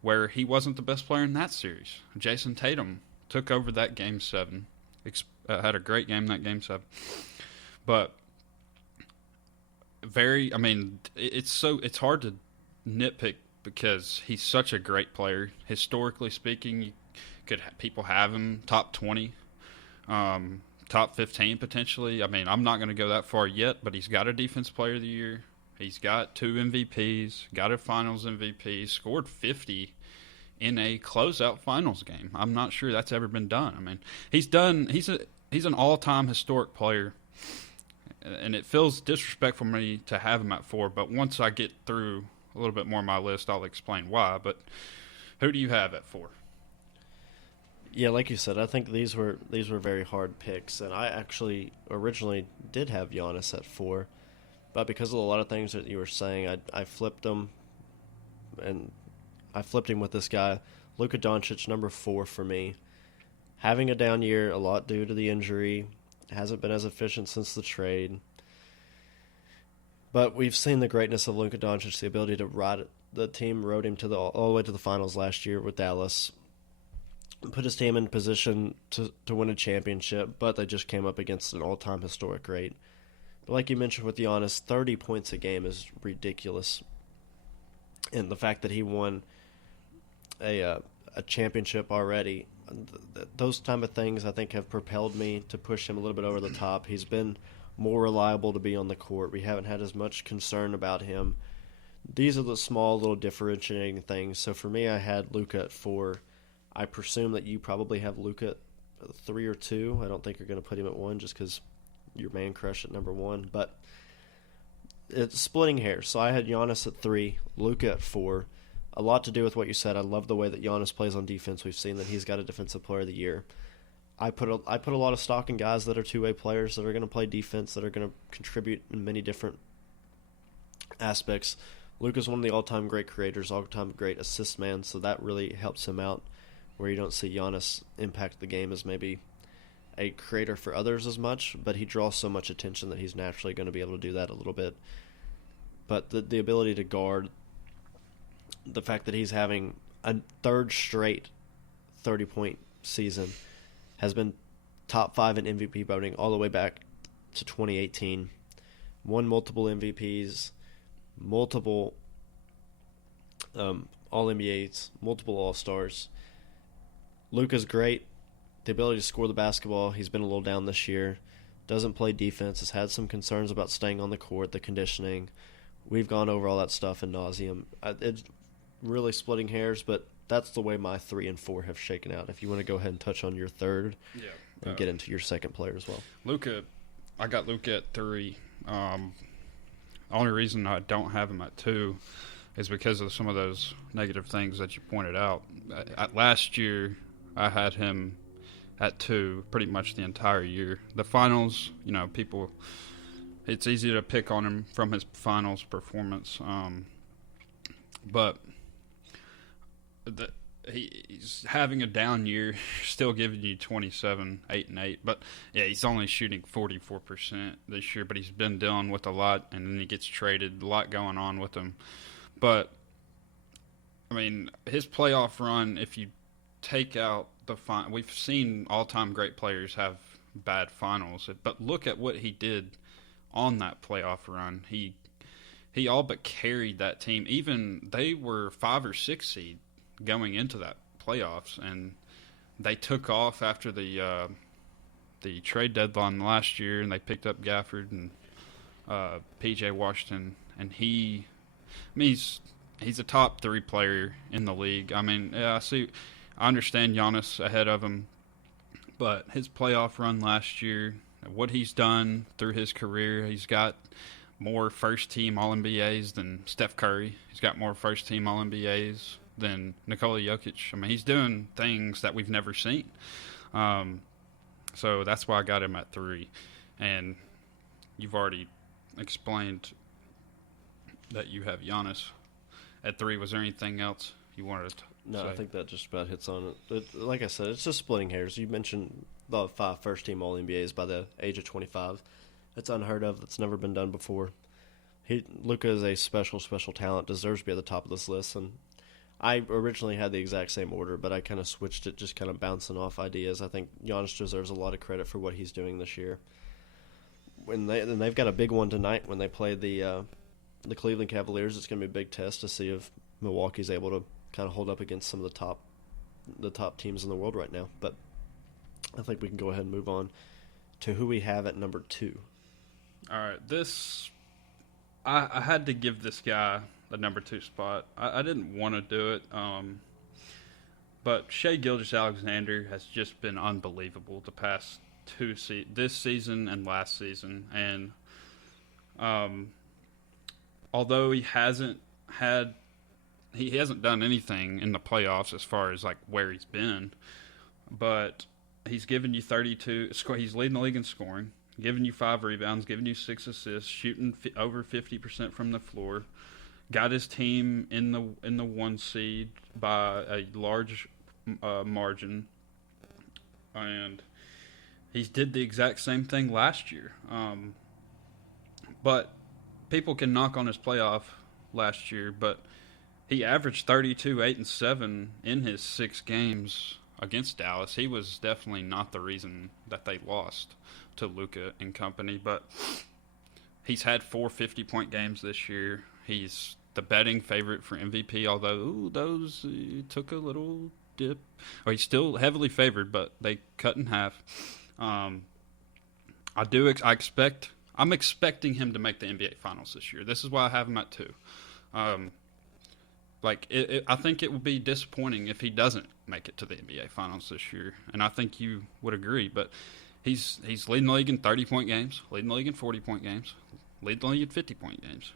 where he wasn't the best player in that series. Jason Tatum took over that Game 7, had a great game that Game 7. But it's hard to nitpick because he's such a great player. Historically speaking, people have him top 20, top 15 potentially. I mean, I'm not going to go that far yet, but he's got a Defense Player of the Year. He's got 2 MVPs, got a Finals MVP, scored 50 in a closeout Finals game. I'm not sure that's ever been done. I mean, he's an all-time historic player, and it feels disrespectful for me to have him at 4. But once I get through a little bit more of my list, I'll explain why. But who do you have at 4? Yeah, like you said, I think these were very hard picks, and I actually originally did have Giannis at 4, but because of a lot of things that you were saying, I flipped him, and I flipped him with this guy, Luka Doncic, number 4 for me. Having a down year, a lot due to the injury, hasn't been as efficient since the trade, but we've seen the greatness of Luka Doncic, the ability to ride it. The team rode him all the way to the finals last year with Dallas. Put his team in position to win a championship, but they just came up against an all-time historic rate. But like you mentioned with Giannis, 30 points a game is ridiculous. And the fact that he won a championship already, those type of things I think have propelled me to push him a little bit over the top. He's been more reliable to be on the court. We haven't had as much concern about him These are the small little differentiating things. So for me, I had Luka at 4. I presume that you probably have Luka at 3 or 2. I don't think you're going to put him at 1 just because your man crush at number 1. But it's splitting hairs. So I had Giannis at 3, Luka at 4. A lot to do with what you said. I love the way that Giannis plays on defense. We've seen that he's got a Defensive Player of the Year. I put a lot of stock in guys that are two-way players that are going to play defense, that are going to contribute in many different aspects. Luka's one of the all-time great creators, all-time great assist man, so that really helps him out, where you don't see Giannis impact the game as maybe a creator for others as much, but he draws so much attention that he's naturally going to be able to do that a little bit. But the ability to guard, the fact that he's having a third straight 30-point season, has been top 5 in MVP voting all the way back to 2018. Won multiple MVPs, multiple All-NBAs, multiple All-Stars. Luka's great. The ability to score the basketball, he's been a little down this year. Doesn't play defense, has had some concerns about staying on the court, the conditioning. We've gone over all that stuff in nauseum. It's really splitting hairs, but that's the way my 3 and 4 have shaken out. If you want to go ahead and touch on your third and get into your second player as well. Luka, I got Luka at 3. The only reason I don't have him at 2 is because of some of those negative things that you pointed out. Last year, I had him at 2 pretty much the entire year. The finals, people, it's easy to pick on him from his finals performance. But he's having a down year, still giving you 27, 8 and 8. But yeah, he's only shooting 44% this year. But he's been dealing with a lot, and then he gets traded. A lot going on with him. But I mean, his playoff run, if you take out the we've seen all-time great players have bad finals, but look at what he did on that playoff run. He all but carried that team. Even they were 5 or 6 seed going into that playoffs, and they took off after the trade deadline last year, and they picked up Gafford and PJ Washington, and he's a top 3 player in the league. I mean, yeah, I understand Giannis ahead of him, but his playoff run last year, what he's done through his career, he's got more first-team All-NBAs than Steph Curry. He's got more first-team All-NBAs than Nikola Jokic. I mean, he's doing things that we've never seen. So that's why I got him at 3. And you've already explained that you have Giannis at 3. Was there anything else you wanted to say? No, I think that just about hits on it. Like I said, it's just splitting hairs. You mentioned the 5 first-team All-NBAs by the age of 25. It's unheard of. It's never been done before. Luka is a special, special talent, deserves to be at the top of this list. And I originally had the exact same order, but I kind of switched it, just kind of bouncing off ideas. I think Giannis deserves a lot of credit for what he's doing this year. And they've got a big one tonight when they play the Cleveland Cavaliers. It's going to be a big test to see if Milwaukee's able to kind of hold up against some of the top teams in the world right now. But I think we can go ahead and move on to who we have at number 2. All right, I had to give this guy the number 2 spot. I didn't want to do it, but Shai Gilgeous-Alexander has just been unbelievable the past 2 this season and last season. And although he hasn't done anything in the playoffs as far as like where he's been, but he's given you 32. He's leading the league in scoring, giving you 5 rebounds, giving you 6 assists, shooting over 50% from the floor. Got his team in the 1 seed by a large margin, and he did the exact same thing last year. But people can knock on his playoff last year, but he averaged 32, 8, and 7 in his 6 games against Dallas. He was definitely not the reason that they lost to Luka and company, but he's had 4 50-point games this year. He's the betting favorite for MVP, although those took a little dip. Or he's still heavily favored, but they cut in half. I'm expecting him to make the NBA Finals this year. This is why I have him at 2. I think it would be disappointing if he doesn't make it to the NBA Finals this year, and I think you would agree. But he's leading the league in 30-point games, leading the league in 40-point games, leading the league in 50-point games.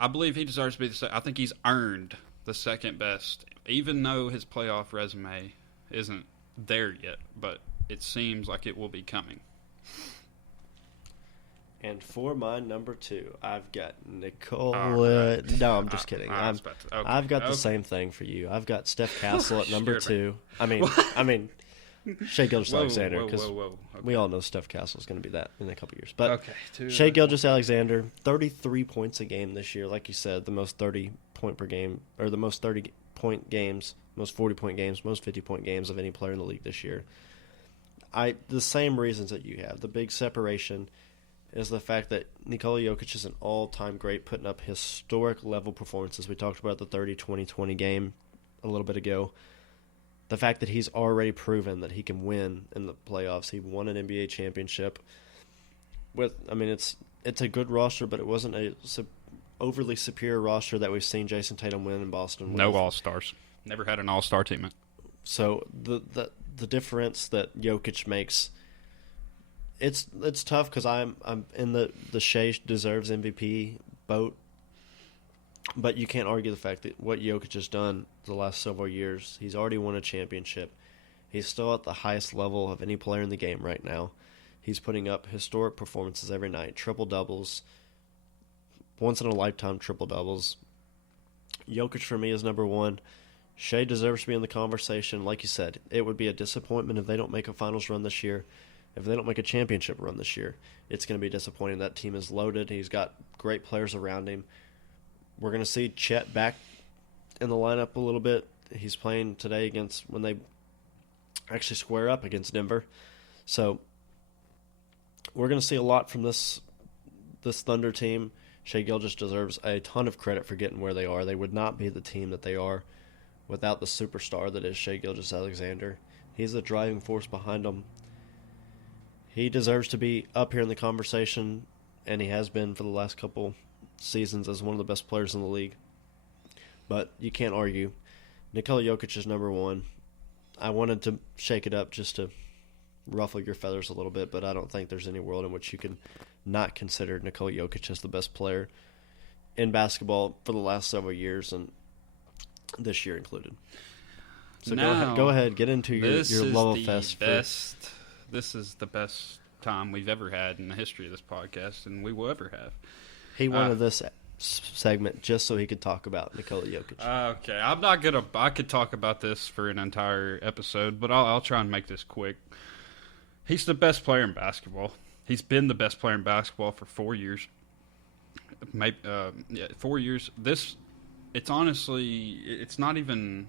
I believe he deserves to be the. I think he's earned the second best, even though his playoff resume isn't there yet. But it seems like it will be coming. And for my number 2, I've got Nikola. Right. No, I'm just kidding. I've got the same thing for you. I've got Steph Castle at number 2. I mean, Shai Gilgeous-Alexander, because we all know Steph Castle is going to be that in a couple years. But Shai Gilgeous-Alexander, 33 points a game this year, like you said, the most 30-point per game, or the most 30-point games, most 40-point games, most 50-point games of any player in the league this year. The same reasons that you have. The big separation is the fact that Nikola Jokic is an all-time great, putting up historic level performances. We talked about the 30-20-20 game a little bit ago. The fact that he's already proven that he can win in the playoffs. He won an NBA championship. It's a good roster, but it wasn't a overly superior roster that we've seen Jason Tatum win in Boston. No All-Stars. Never had an All-Star team. So the difference that Jokic makes, it's tough because I'm in the Shai deserves MVP boat, but you can't argue the fact that what Jokic has done the last several years. He's already won a championship. He's still at the highest level of any player in the game right now. He's putting up historic performances every night, triple doubles, once in a lifetime triple doubles. Jokic for me is number 1. Shai deserves to be in the conversation. Like you said, it would be a disappointment if they don't make a finals run this year. If they don't make a championship run this year, it's going to be disappointing. That team is loaded. He's got great players around him. We're going to see Chet back in the lineup a little bit. He's playing today when they actually square up against Denver. So we're going to see a lot from this Thunder team. Shai Gilgeous deserves a ton of credit for getting where they are. They would not be the team that they are without the superstar that is Shai Gilgeous-Alexander. He's the driving force behind them. He deserves to be up here in the conversation, and he has been for the last couple seasons as one of the best players in the league. But you can't argue. Nikola Jokic is number 1. I wanted to shake it up just to ruffle your feathers a little bit, but I don't think there's any world in which you can not consider Nikola Jokic as the best player in basketball for the last several years, and this year included. So now, go ahead, get into your love fest. This is the best time we've ever had in the history of this podcast, and we will ever have. He wanted this segment just so he could talk about Nikola Jokic. Okay, I'm not gonna. I could talk about this for an entire episode, but I'll try and make this quick. He's the best player in basketball. He's been the best player in basketball for 4 years. Maybe 4 years. It's not even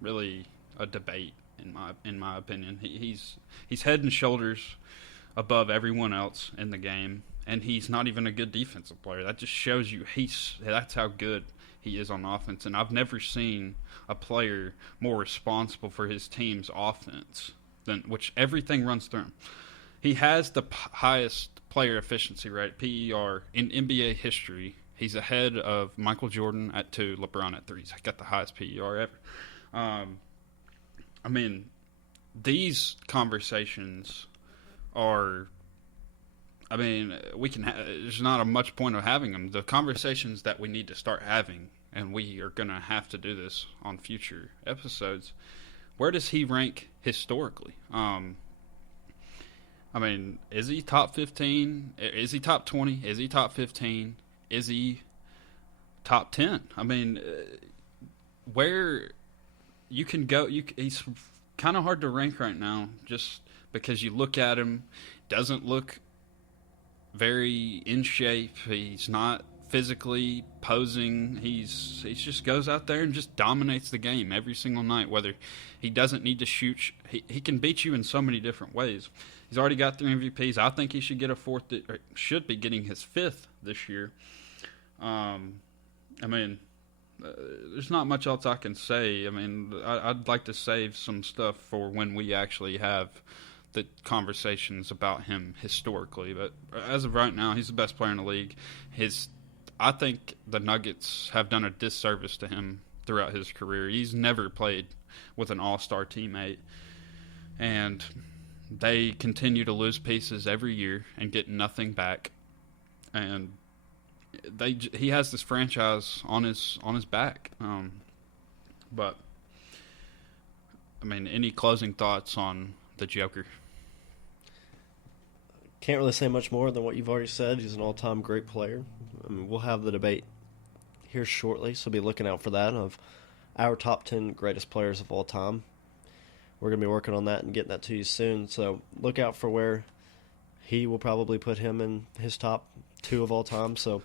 really a debate in my opinion. He's head and shoulders above everyone else in the game, and he's not even a good defensive player. That just shows you that's how good he is on offense. And I've never seen a player more responsible for his team's offense than which everything runs through him. He has the highest player efficiency rate, PER, in NBA history. He's ahead of Michael Jordan at 2, LeBron at 3. He's got the highest PER ever. These conversations are. There's not a much point of having them. The conversations that we need to start having, and we are going to have to do this on future episodes. Where does he rank historically? Is he top 15? Is he top 20? Is he top 15? Is he top 10? Where you can go, he's kind of hard to rank right now just because you look at him, doesn't look very in shape. He's not physically posing. He just goes out there and just dominates the game every single night. Whether he doesn't need to shoot, he can beat you in so many different ways. He's already got 3 MVPs. I think he should get should be getting his 5th this year. There's not much else I can say. I'd like to save some stuff for when we actually have the conversations about him historically. But as of right now, he's the best player in the league. I think the Nuggets have done a disservice to him throughout his career. He's never played with an all-star teammate, and they continue to lose pieces every year and get nothing back. And he has this franchise on his back. But I mean, any closing thoughts on the Joker? Can't really say much more than what you've already said. He's an all-time great player. I mean, we'll have the debate here shortly, so be looking out for that, of our top 10 greatest players of all time. We're going to be working on that and getting that to you soon, so look out for where he will probably put him in his top 2 of all time. So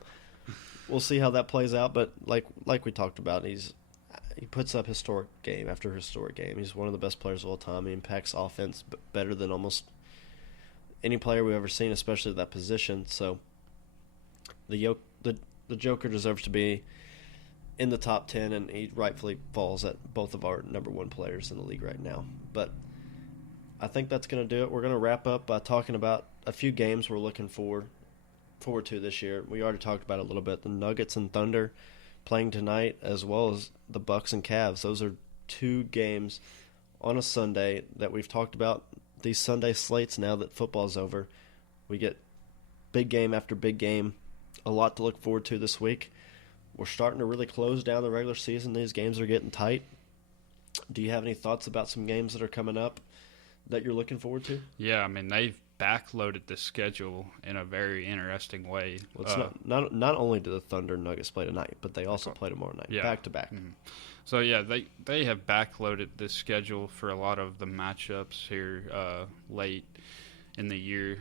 we'll see how that plays out, but like we talked about, he puts up historic game after historic game. He's one of the best players of all time. He impacts offense better than almost any player we've ever seen, especially at that position. So the Joker deserves to be in the top 10, and he rightfully falls at both of our number 1 players in the league right now. But I think that's going to do it. We're going to wrap up by talking about a few games we're looking forward to this year. We already talked about it a little bit. The Nuggets and Thunder playing tonight, as well as the Bucks and Cavs. Those are 2 games on a Sunday that we've talked about. These Sunday slates, now that football's over, we get big game after big game. A lot to look forward to this week. We're starting to really close down the regular season. These games are getting tight. Do you have any thoughts about some games that are coming up that you're looking forward to? Yeah, I mean, they've backloaded the schedule in a very interesting way. Well, it's not only do the Thunder and Nuggets play tonight, but they also play tomorrow night, back to back. Mm-hmm. So, yeah, they have backloaded the schedule for a lot of the matchups here late in the year.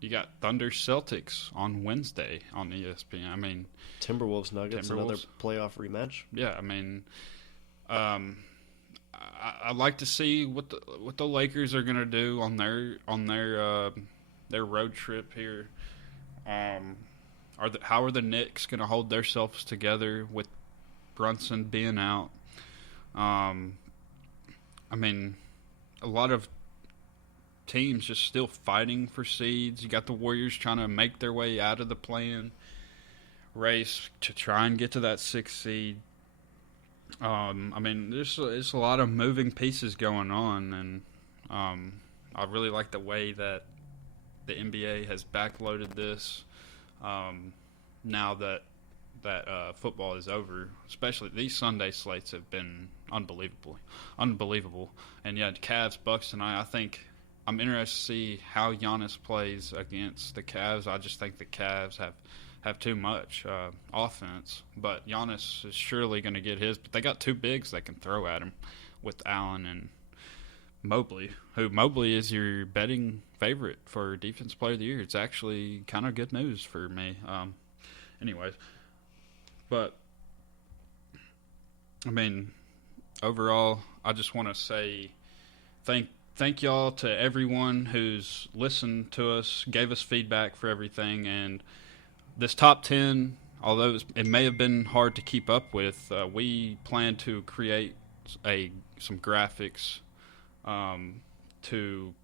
You got Thunder Celtics on Wednesday on ESPN. I mean, Timberwolves Nuggets, another playoff rematch. Yeah, I mean, I like to see what the Lakers are going to do on their road trip here. How are the Knicks going to hold themselves together with Brunson being out? I mean, a lot of teams just still fighting for seeds. You got the Warriors trying to make their way out of the play-in race to try and get to that 6th seed. I mean, there's a lot of moving pieces going on, and I really like the way that the NBA has backloaded this now that football is over. Especially these Sunday slates have been unbelievable. And yeah, Cavs Bucks tonight. I think I'm interested to see how Giannis plays against the Cavs. I just think the Cavs have too much offense, but Giannis is surely going to get his. But they got 2 bigs they can throw at him with Allen and Mobley, who Mobley is your betting favorite for Defensive Player of the Year. It's actually kind of good news for me. Anyways, but I mean, overall, I just want to say thank y'all to everyone who's listened to us, gave us feedback for everything, and this top 10, although it may have been hard to keep up with, we plan to create some graphics to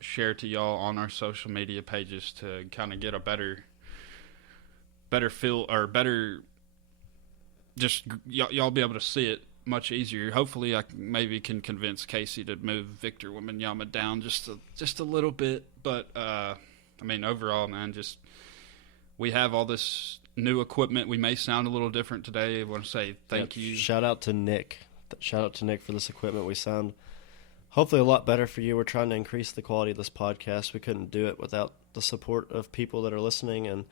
share to y'all on our social media pages to kind of get a better feel, or better, just y'all be able to see it much easier. Hopefully, I maybe can convince Kasey to move Victor Wembanyama down just a little bit. But I mean, overall, man, we have all this new equipment. We may sound a little different today. I want to say thank you. Shout out to Nick. Shout out to Nick for this equipment. We sound hopefully a lot better for you. We're trying to increase the quality of this podcast. We couldn't do it without the support of people that are listening and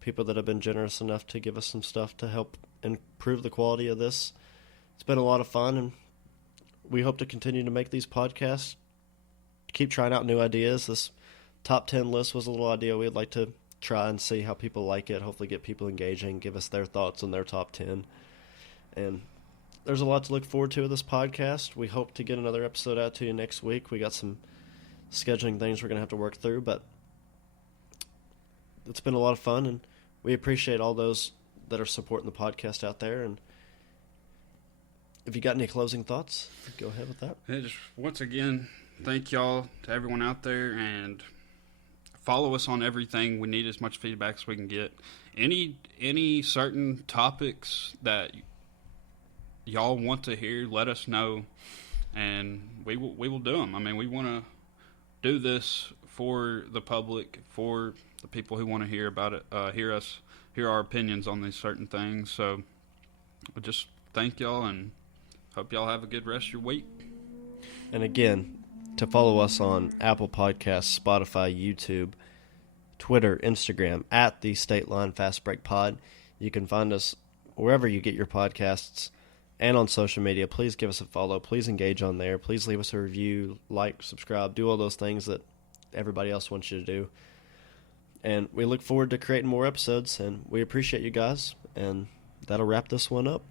people that have been generous enough to give us some stuff to help improve the quality of this. It's been a lot of fun, and we hope to continue to make these podcasts, keep trying out new ideas. This top 10 list was a little idea we'd like to try and see how people like it, hopefully get people engaging, give us their thoughts on their top 10. And there's a lot to look forward to with this podcast. We hope to get another episode out to you next week. We got some scheduling things we're going to have to work through, but it's been a lot of fun, and we appreciate all those that are supporting the podcast out there. And if you got any closing thoughts, go ahead with that. Just once again, thank y'all to everyone out there, and follow us on everything. We need as much feedback as we can get. Any certain topics that y'all want to hear, let us know, and we will do them. I mean, we want to do this for the public, for the people who want to hear about it, hear our opinions on these certain things. So, we just thank y'all and hope y'all have a good rest of your week. And again, to follow us on Apple Podcasts, Spotify, YouTube, Twitter, Instagram, at the State Line Fast Break Pod. You can find us wherever you get your podcasts and on social media. Please give us a follow. Please engage on there. Please leave us a review, like, subscribe, do all those things that everybody else wants you to do. And we look forward to creating more episodes, and we appreciate you guys, and that'll wrap this one up.